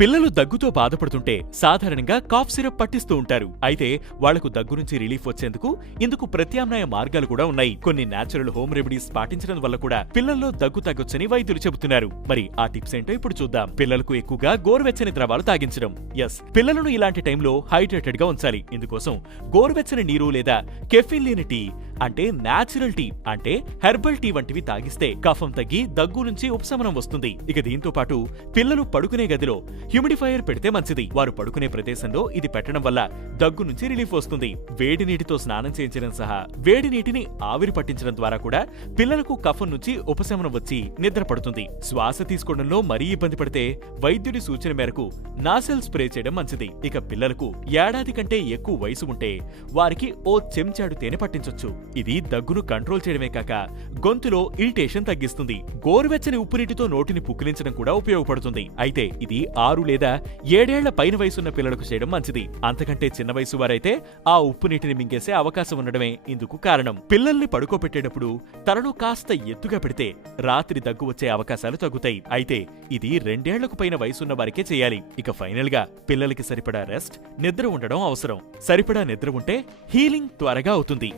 పిల్లలు దగ్గుతో బాధపడుతుంటే సాధారణంగా కాఫ్ సిరప్ పట్టిస్తూ ఉంటారు. అయితే వాళ్ళకు దగ్గు నుంచి రిలీఫ్ వచ్చేందుకు ఇందుకు ప్రత్యామ్నాయ మార్గాలు కూడా ఉన్నాయి. కొన్ని నేచురల్ హోమ్ రెమెడీస్ పాటించడం వల్ల కూడా పిల్లల్లో దగ్గు తగ్గొచ్చని వైద్యులు చెబుతున్నారు. మరి ఆ టిప్స్ ఏంటో ఇప్పుడు చూద్దాం. పిల్లలకు ఎక్కువగా గోరువెచ్చని ద్రవాలు తాగించడం. ఎస్ పిల్లలను ఇలాంటి టైంలో హైడ్రేటెడ్గా ఉంచాలి. ఇందుకోసం గోరువెచ్చని నీరు లేదా కెఫిన్ లేని టీ అంటే నాచురల్ టీ అంటే హెర్బల్ టీ వంటివి తాగిస్తే కఫం తగ్గి దగ్గు నుంచి ఉపశమనం వస్తుంది. ఇక దీంతో పాటు పిల్లలు పడుకునే గదిలో హ్యూమిడిఫైయర్ పెడితే మంచిది. వారు పడుకునే ప్రదేశంలో ఇది పెట్టడం వల్ల దగ్గు నుంచి రిలీఫ్ వస్తుంది. వేడి నీటితో స్నానం చేయించడం సహా వేడి నీటిని ఆవిరి పట్టించడం ద్వారా కూడా పిల్లలకు కఫం నుంచి ఉపశమనం వచ్చి నిద్ర పడుతుంది. శ్వాస తీసుకోవడంలో మరీ ఇబ్బంది పడితే వైద్యుడి సూచన మేరకు నాసెల్ స్ప్రే చేయడం మంచిది. ఇక పిల్లలకు ఏడాది కంటే ఎక్కువ వయసు ఉంటే వారికి ఓ చెంచాడు తేనె పట్టించొచ్చు. ఇది దగ్గును కంట్రోల్ చేయడమే కాక గొంతులో ఇరిటేషన్ తగ్గిస్తుంది. గోరువెచ్చని ఉప్పు నీటితో నోటిని పుక్కిలించడం కూడా ఉపయోగపడుతుంది. అయితే ఇది ఆరు లేదా ఏడేళ్ళ పైన వయసున్న పిల్లలకు చేయడం మంచిది. అంతకంటే చిన్న వయసు వారైతే ఆ ఉప్పు నీటిని మింగేసే అవకాశం ఉండడమే ఇందుకు కారణం. పిల్లల్ని పడుకోబెట్టేటప్పుడు తలను కాస్త ఎత్తుగా పెడితే రాత్రి దగ్గు వచ్చే అవకాశాలు తగ్గుతాయి. అయితే ఇది రెండేళ్ళకు పైన వయసున్న వారికే చేయాలి. ఇక ఫైనల్గా పిల్లలకి సరిపడా రెస్ట్ నిద్ర ఉండడం అవసరం. సరిపడా నిద్ర ఉంటే హీలింగ్ త్వరగా అవుతుంది.